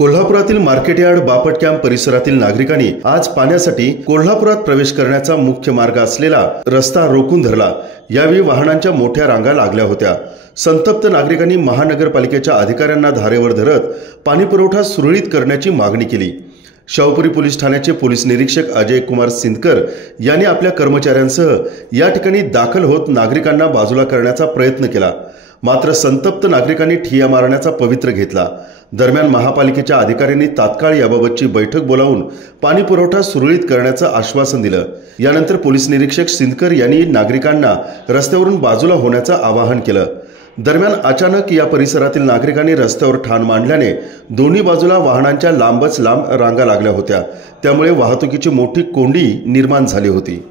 कोल्हापुरातील market yard Bapat camp परिसरातील नागरिकांनी आज पाण्यासाठी कोल्हापुरात प्रवेश करण्याचा मुख्य मार्ग असलेला रस्ता रोखून धरला। यावेळी वाहनांच्या मोठ्या रांगा लागल्या होत्या। संतप्त नागरिकांनी महानगरपालिकेच्या अधिकाऱ्यांना धारेवर धरत पाणीपुरवठा सुरळीत करण्याची मागणी केली। शाहूपुरी पोलीस ठाण्याचे पोलीस निरीक्षक अजय कुमार सिंदकर यांनी आपल्या कर्मचाऱ्यांसह या ठिकाणी दाखल होत नागरिकांना बाजूला करण्याचा प्रयत्न केला, मात्र संतप्त नागरिकांनी ठिय्या मारण्याचा पवित्र घेतला। दरम्यान महापालिकेच्या अधिकाऱ्यांनी तात्काळ याबाबतची बैठक बोलावून पाणी पुरवठा सुरळीत करण्याचं आश्वासन दिलं। यानंतर पोलीस निरीक्षक सिंदकर यांनी नागरिकांना रस्त्यावरून बाजूला होण्याचं आवाहन केलं। दरम्यान अचानक या परिसरातील नागरिकांनी रस्त्यावर ठाण मांडल्याने दोन्ही बाजूला वाहनांच्या लांबच लांब रांगा लागल्या होत्या, त्यामुळे वाहतुकीची मोठी कोंडी निर्माण झाली होती।